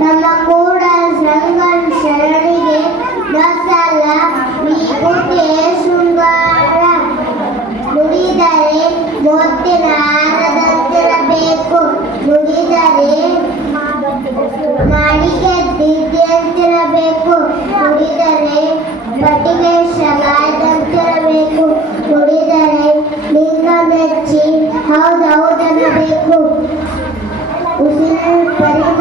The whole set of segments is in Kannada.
ನಮ್ಮ ಕೂಡ ರಂಗನ ಶರಣಿಗೆ ಮಸಾಲ ಬೀಗುಗೆ ಶೃಂಗಾರ ನುಡಿದರೆ ಮುತ್ತಿನ ಹಾರದಂತಿರಬೇಕು ನುಡಿದರೆ ಮಾಡಿಕೆ ದಿದ್ದಂತಿರಬೇಕು ನುಡಿದರೆ ಪಟ್ಟಿಗೆ ಶಗಾಯದಂತಿರಬೇಕು ನುಡಿದರೆ ಲಿಂಗ ಮೆಚ್ಚಿ ಹೌದೌದನ್ನಬೇಕು. ಉಸಿರು ಪರಿಮ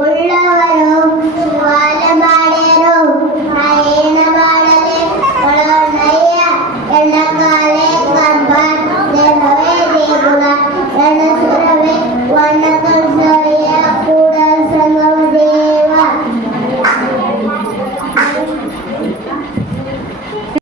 ಒಳ್ಳವರು ಬಾಲ